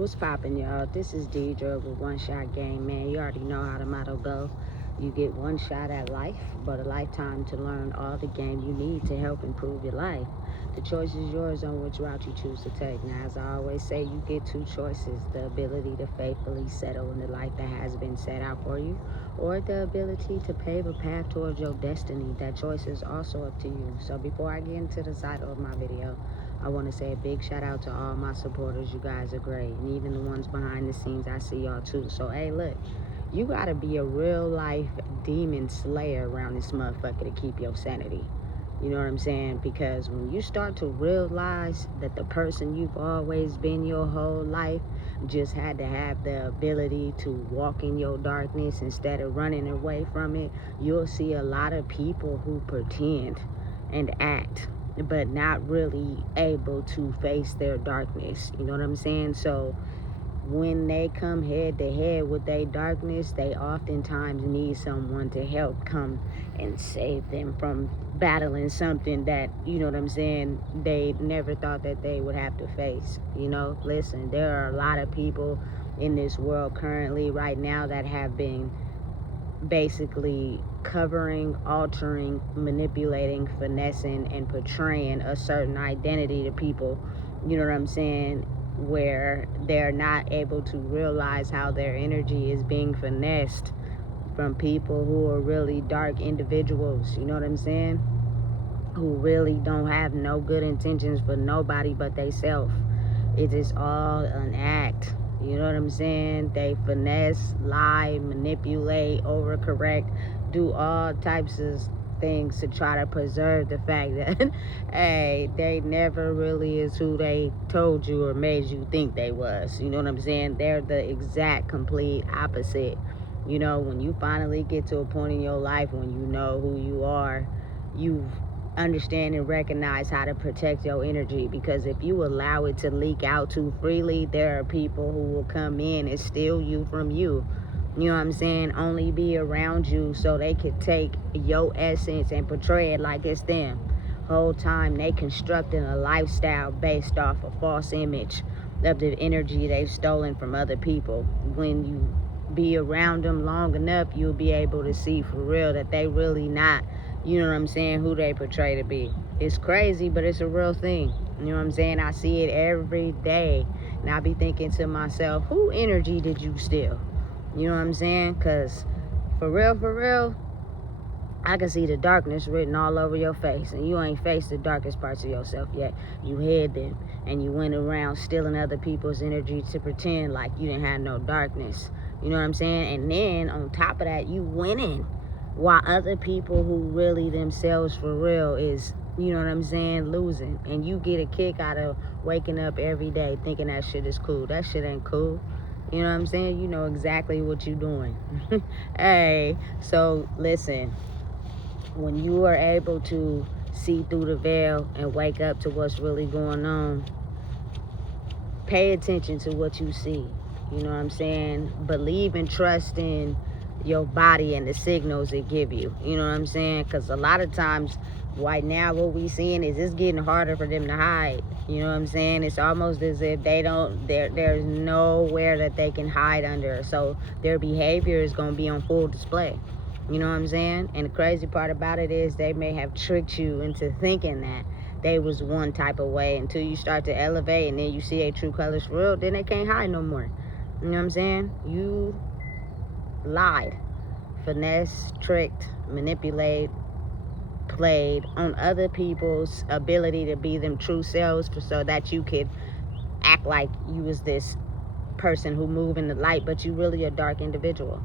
What's poppin', y'all? This is Deidre with One Shot Game, man. You already know how the motto go. You get one shot at life, but a lifetime to learn all the game you need to help improve your life. The choice is yours on which route you choose to take. Now, as I always say, you get two choices: the ability to faithfully settle in the life that has been set out for you, or the ability to pave a path towards your destiny. That choice is also up to you. So before I get into the title of my video, I want to say a big shout out to all my supporters. You guys are great. And even the ones behind the scenes, I see y'all too. So, hey, look, you got to be a real life demon slayer around this motherfucker to keep your sanity. You know what I'm saying? Because when you start to realize that the person you've always been your whole life just had to have the ability to walk in your darkness instead of running away from it, you'll see a lot of people who pretend and act but not really able to face their darkness. You know what I'm saying? So when they come head to head with their darkness, they oftentimes need someone to help come and save them from battling something that, you know what I'm saying, they never thought that they would have to face. You know, listen, there are a lot of people in this world currently right now that have been basically covering, altering, manipulating, finessing, and portraying a certain identity to people, you know what I'm saying, where they're not able to realize how their energy is being finessed from people who are really dark individuals, you know what I'm saying, who really don't have no good intentions for nobody but theyself. It is all an act. You know what I'm saying? They finesse, lie, manipulate, overcorrect, do all types of things to try to preserve the fact that, hey, they never really is who they told you or made you think they was. You know what I'm saying? They're the exact complete opposite. You know, when you finally get to a point in your life when you know who you are, you understand and recognize how to protect your energy, because if you allow it to leak out too freely, there are people who will come in and steal you from you. You know what I'm saying? Only be around you so they could take your essence and portray it like it's them. Whole time they constructing a lifestyle based off a false image of the energy they've stolen from other people. When you be around them long enough, you'll be able to see for real that they really not, you know what I'm saying, who they portray to be. It's crazy, but it's a real thing. You know what I'm saying? I see it every day. And I be thinking to myself, who energy did you steal? You know what I'm saying? Because for real, I can see the darkness written all over your face, and you ain't faced the darkest parts of yourself yet. You hid them, and you went around stealing other people's energy to pretend like you didn't have no darkness. You know what I'm saying? And then on top of that, you winning, while other people who really themselves for real is, you know what I'm saying, losing. And you get a kick out of waking up every day thinking that shit is cool. That shit ain't cool. You know what I'm saying? You know exactly what you're doing. Hey, so listen, when you are able to see through the veil and wake up to what's really going on, pay attention to what you see. You know what I'm saying? Believe and trust in your body and the signals it give you. You know what I'm saying? Because a lot of times right now what we seeing is it's getting harder for them to hide. You know what I'm saying? It's almost as if there's nowhere that they can hide under. So their behavior is going to be on full display. You know what I'm saying? And the crazy part about it is they may have tricked you into thinking that they was one type of way until you start to elevate, and then you see their true colors for real, then they can't hide no more. You know what I'm saying? You lied, finesse, tricked, manipulated, played on other people's ability to be them true selves so that you could act like you was this person who move in the light, but you really a dark individual.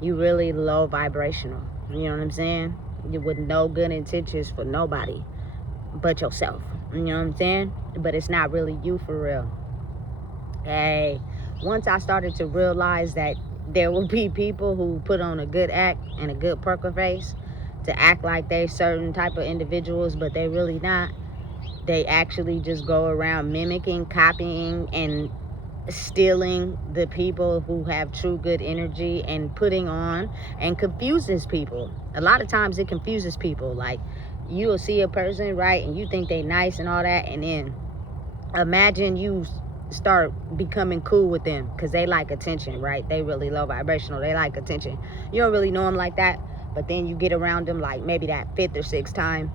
You really low vibrational. You know what I'm saying? You with no good intentions for nobody but yourself. You know what I'm saying? But it's not really you for real. Hey, once I started to realize that there will be people who put on a good act and a good poker face to act like they certain type of individuals, but they really not. They actually just go around mimicking, copying, and stealing the people who have true good energy and putting on, and confuses people. A lot of times it confuses people. Like, you'll see a person, right, and you think they nice and all that, and then imagine you start becoming cool with them because they like attention, right? They really low vibrational. They like attention. You don't really know them like that, but then you get around them like maybe that 5th or 6th time.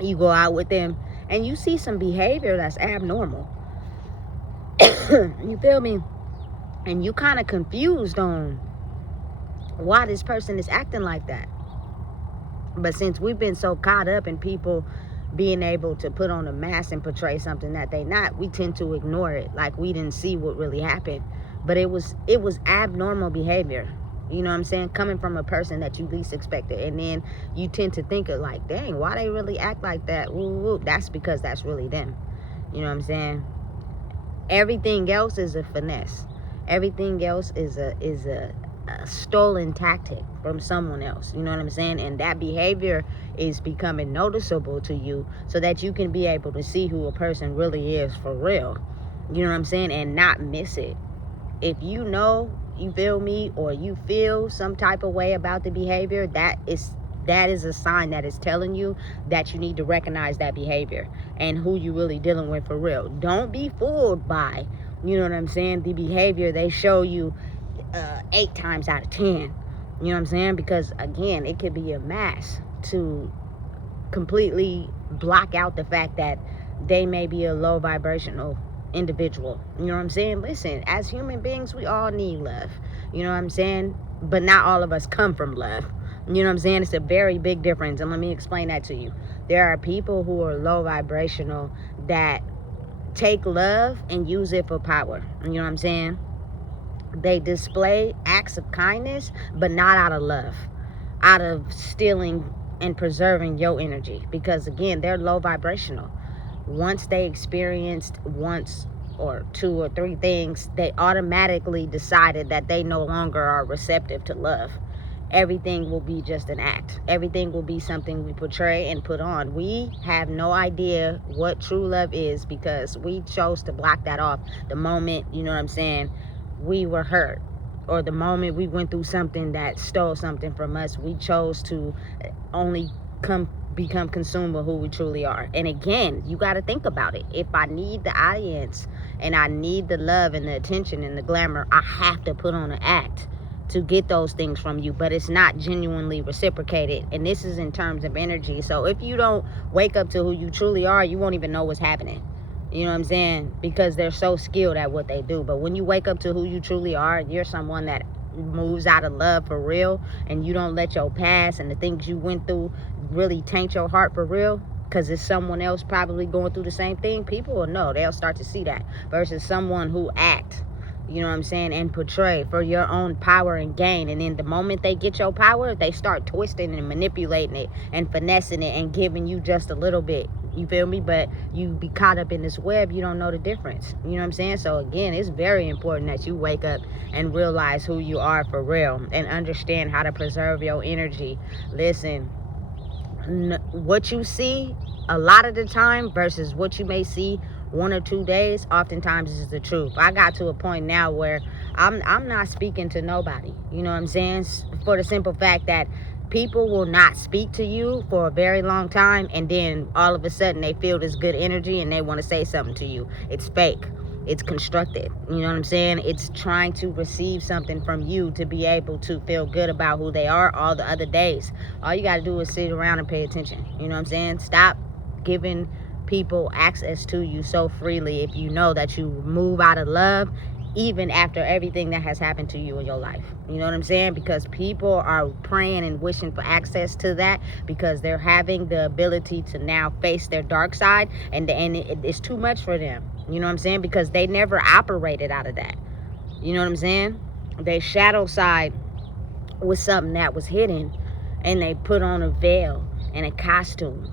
You go out with them and you see some behavior that's abnormal. You feel me? And you kind of confused on why this person is acting like that. But since we've been so caught up in people being able to put on a mask and portray something that they not, we tend to ignore it like we didn't see what really happened. But it was abnormal behavior, you know what I'm saying, coming from a person that you least expected. And then you tend to think of like, dang, why they really act like that? Woo. That's because that's really them, you know what I'm saying. Everything else is a finesse. Everything else is a stolen tactic from someone else, you know what I'm saying. And that behavior is becoming noticeable to you so that you can be able to see who a person really is for real, you know what I'm saying, and not miss it. If you know, you feel me, or you feel some type of way about the behavior, that is a sign that is telling you that you need to recognize that behavior and who you really dealing with for real. Don't be fooled by, you know what I'm saying, the behavior they show you 8 times out of 10. You know what I'm saying? Because again, it could be a mask to completely block out the fact that they may be a low vibrational individual. You know what I'm saying? Listen, as human beings, we all need love. You know what I'm saying? But not all of us come from love. You know what I'm saying? It's a very big difference. And let me explain that to you. There are people who are low vibrational that take love and use it for power. You know what I'm saying? They display acts of kindness, but not out of love, out of stealing and preserving your energy. Because again, they're low vibrational. Once they experienced once or 2 or 3 things, they automatically decided that they no longer are receptive to love. Everything will be just an act. Everything will be something we portray and put on. We have no idea what true love is because we chose to block that off the moment, you know what I'm saying, we were hurt, or the moment we went through something that stole something from us. We chose to only become consumed with who we truly are. And again, you got to think about it. If I need the audience and I need the love and the attention and the glamour, I have to put on an act to get those things from you, but it's not genuinely reciprocated. And this is in terms of energy. So if you don't wake up to who you truly are, you won't even know what's happening. You know what I'm saying? Because they're so skilled at what they do. But when you wake up to who you truly are, you're someone that moves out of love for real, and you don't let your past and the things you went through really taint your heart for real, because it's someone else probably going through the same thing. People will know. They'll start to see that. Versus someone who act, you know what I'm saying, and portray for your own power and gain. And then the moment they get your power, they start twisting and manipulating it and finessing it and giving you just a little bit. You feel me? But you be caught up in this web, you don't know the difference. You know what I'm saying? So again, it's very important that you wake up and realize who you are for real and understand how to preserve your energy. Listen, what you see a lot of the time versus what you may see 1 or 2 days, oftentimes is the truth. I got to a point now where I'm not speaking to nobody. You know what I'm saying? For the simple fact that people will not speak to you for a very long time, and then all of a sudden they feel this good energy and they want to say something to you. It's fake. It's constructed. You know what I'm saying? It's trying to receive something from you to be able to feel good about who they are all the other days. All you got to do is sit around and pay attention. You know what I'm saying? Stop giving people access to you so freely if you know that you move out of love, even after everything that has happened to you in your life. You know what I'm saying? Because people are praying and wishing for access to that because they're having the ability to now face their dark side, and it's too much for them. You know what I'm saying? Because they never operated out of that. You know what I'm saying? Their shadow side was something that was hidden, and they put on a veil and a costume,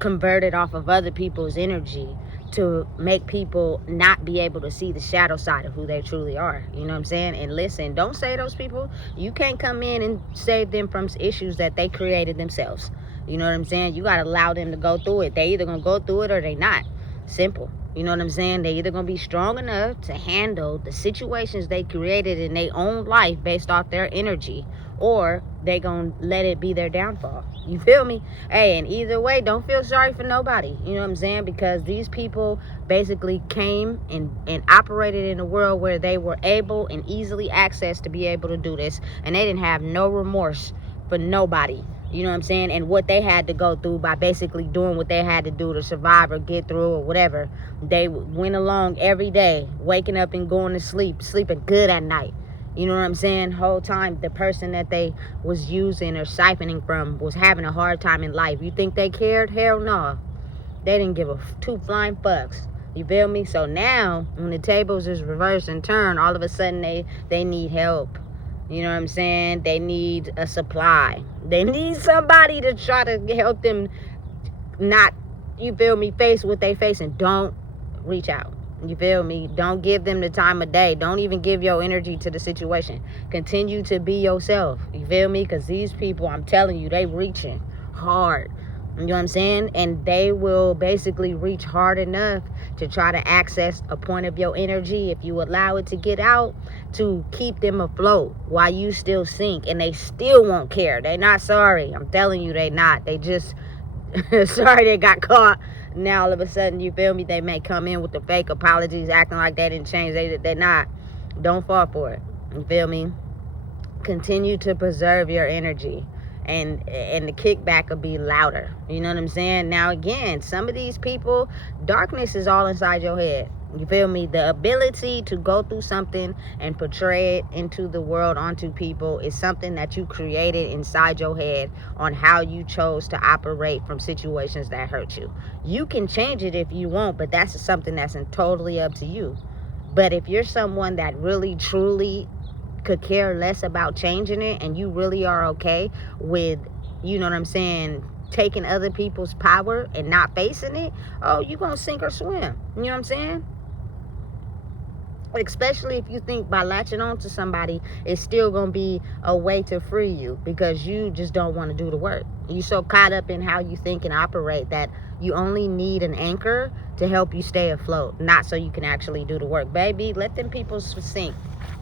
converted off of other people's energy to make people not be able to see the shadow side of who they truly are. You know what I'm saying? And listen, don't say those people. You can't come in and save them from issues that they created themselves. You know what I'm saying? You got to allow them to go through it. They either going to go through it or they not. Simple. You know what I'm saying? They either going to be strong enough to handle the situations they created in their own life based off their energy, or they gonna let it be their downfall. You feel me? Hey, and either way, don't feel sorry for nobody. You know what I'm saying? Because these people basically came and operated in a world where they were able and easily accessed to be able to do this, and they didn't have no remorse for nobody. You know what I'm saying? And what they had to go through by basically doing what they had to do to survive or get through or whatever. They went along every day, waking up and going to sleep, sleeping good at night. You know what I'm saying? Whole time the person that they was using or siphoning from was having a hard time in life. You think they cared? Hell no. They didn't give a two flying fucks. You feel me? So now, when the tables is reversed and turned, all of a sudden they need help. You know what I'm saying? They need a supply. They need somebody to try to help them not, you feel me, face what they face, and don't reach out. You feel me? Don't give them the time of day. Don't even give your energy to the situation. Continue to be yourself. You feel me? Because these people, I'm telling you, they reaching hard. You know what I'm saying? And they will basically reach hard enough to try to access a point of your energy, if you allow it to get out, to keep them afloat while you still sink. And they still won't care. They not sorry. I'm telling you, they not. They just sorry they got caught. Now all of a sudden, you feel me, they may come in with the fake apologies, acting like they didn't change. They're not. Don't fall for it. You feel me? Continue to preserve your energy, and the kickback will be louder. You know what I'm saying? Now again, some of these people, darkness is all inside your head. You feel me? The ability to go through something and portray it into the world, onto people, is something that you created inside your head on how you chose to operate from situations that hurt you. You can change it if you want, but that's something that's totally up to you. But if you're someone that really, truly could care less about changing it, and you really are okay with, you know what I'm saying, taking other people's power and not facing it, oh, you gonna sink or swim. You know what I'm saying? Especially if you think by latching on to somebody, it's still going to be a way to free you, because you just don't want to do the work. You're so caught up in how you think and operate that you only need an anchor to help you stay afloat, not so you can actually do the work. Baby, let them people sink.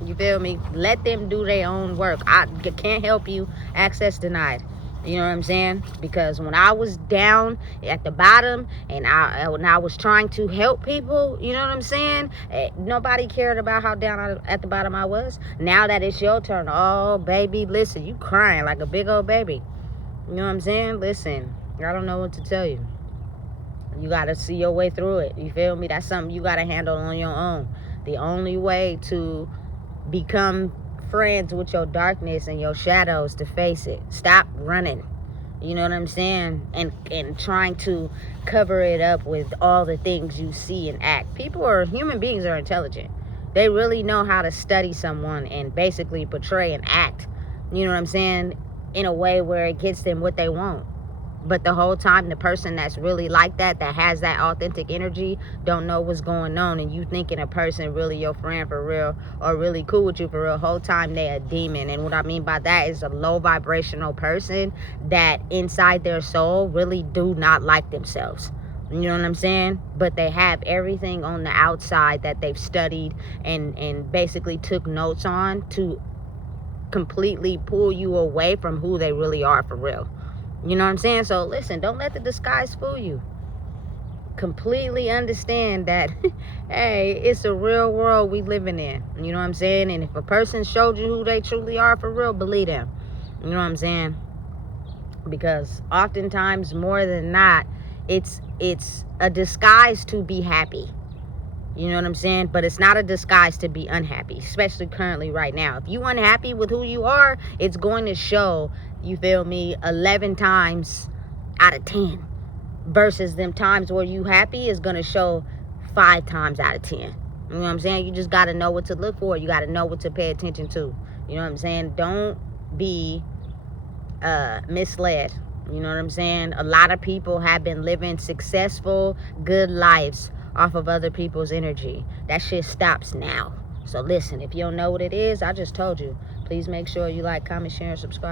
You feel me? Let them do their own work. I can't help you. Access denied. You know what I'm saying? Because when I was down at the bottom, and when I was trying to help people, you know what I'm saying? Nobody cared about how down at the bottom I was. Now that it's your turn, oh, baby, listen, you crying like a big old baby. You know what I'm saying? Listen, I don't know what to tell you. You got to see your way through it. You feel me? That's something you got to handle on your own. The only way to become friends with your darkness and your shadows to face it. Stop running. You know what I'm saying? And trying to cover it up with all the things you see and act. Human beings are intelligent. They really know how to study someone and basically portray and act, you know what I'm saying, in a way where it gets them what they want. But the whole time, the person that's really like that has that authentic energy, don't know what's going on, and you thinking a person really your friend for real, or really cool with you for real, whole time they a demon. And what I mean by that is a low vibrational person that inside their soul really do not like themselves. You know what I'm saying? But they have everything on the outside that they've studied and basically took notes on to completely pull you away from who they really are for real. You know what I'm saying? So listen, don't let the disguise fool you. Completely understand that, hey, it's a real world we living in. You know what I'm saying? And if a person showed you who they truly are for real, believe them. You know what I'm saying? Because oftentimes, more than not, it's a disguise to be happy. You know what I'm saying? But it's not a disguise to be unhappy, especially currently right now. If you unhappy with who you are, it's going to show, you feel me, 11 times out of 10. Versus them times where you happy is going to show 5 times out of 10. You know what I'm saying? You just got to know what to look for. You got to know what to pay attention to. You know what I'm saying? Don't be misled. You know what I'm saying? A lot of people have been living successful, good lives off of other people's energy. That shit stops now. So listen, if you don't know what it is, I just told you. Please make sure you like, comment, share, and subscribe.